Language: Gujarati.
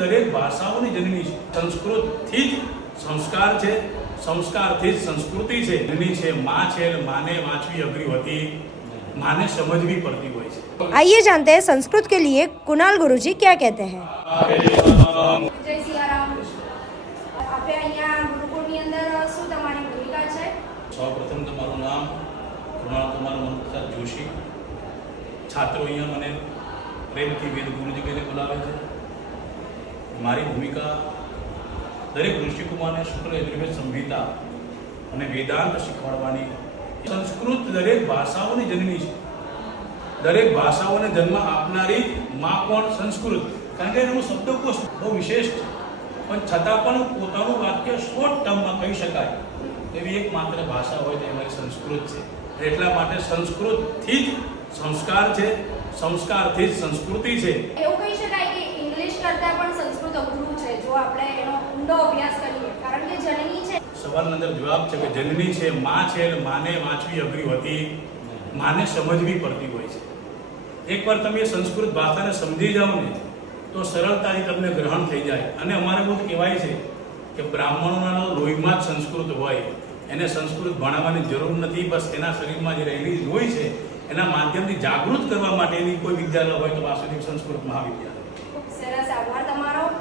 દરેક ભાષાઓની જનની છે. સંસ્કૃતથી જ સંસ્કાર છે, સંસ્કારથી જ સંસ્કૃતિ છે. જનની છે, માં છે, માને વાંચવી અઘરી હોતી, माने समझ भी पड़ती हुई है. आइए जानते हैं संस्कृत के लिए कुणाल गुरुजी क्या कहते हैं. जय सियाराम. आपे અહીંયા ગુરુકુળની અંદર શું તમારી ભૂમિકા છે? સૌપ્રથમ તમારું નામ કુણાલ કુમાર મનપ્રસાદ જોશી. છાત્રો અહીંયા મને પ્રેમથી વેદ ગુરુજી કહીને બોલાવે છે. મારી ભૂમિકા દરેક ઋષિકુમારને શુક્લ યજુર્વેદ સંહિતા અને વેદાંત શીખવાડવાની. સંસ્કૃત દરેક ભાષાઓની જનની છે. દરેક ભાષાઓને જન્મ આપનારી માં કોણ? સંસ્કૃત. કારણ કે એનું શબ્દકોશ બહુ વિશેષ છે, પણ છતાં પણ પોતાનું વાક્ય શોર્ટ ટર્મમાં કહી શકાય એવી એકમાત્ર ભાષા હોય તો અમારી સંસ્કૃત છે. એટલા માટે સંસ્કૃતથી જ સંસ્કાર છે, સંસ્કારથી જ સંસ્કૃતિ છે. એવું કહી શકાય કે ઇંગ્લિશ કરતાં પણ સંસ્કૃત અઘરું છે જો આપણે એનો ઊંડો અભ્યાસ કરીએ, કારણ કે જનની છે. સવાલનો અંદર જવાબ છે કે જનની છે, માં છે, માને વાંચવી અઘરી હોતી, માને સમજવી પડતી હોય છે. એકવાર તમે સંસ્કૃત ભાષાને સમજી જાઓ ને તો સરળતાથી તમને ગ્રહણ થઈ જાય. અને અમારે બહુ કહેવાય છે કે બ્રાહ્મણોના લોહીમાં જ સંસ્કૃત હોય, એને સંસ્કૃત ભણાવવાની જરૂર નથી. બસ એના શરીરમાં જે રહેલી હોય છે એના માધ્યમથી જાગૃત કરવા માટેની કોઈ વિદ્યાલય હોય તો વાસુદેવ સંસ્કૃત મહાવિદ્યાલય.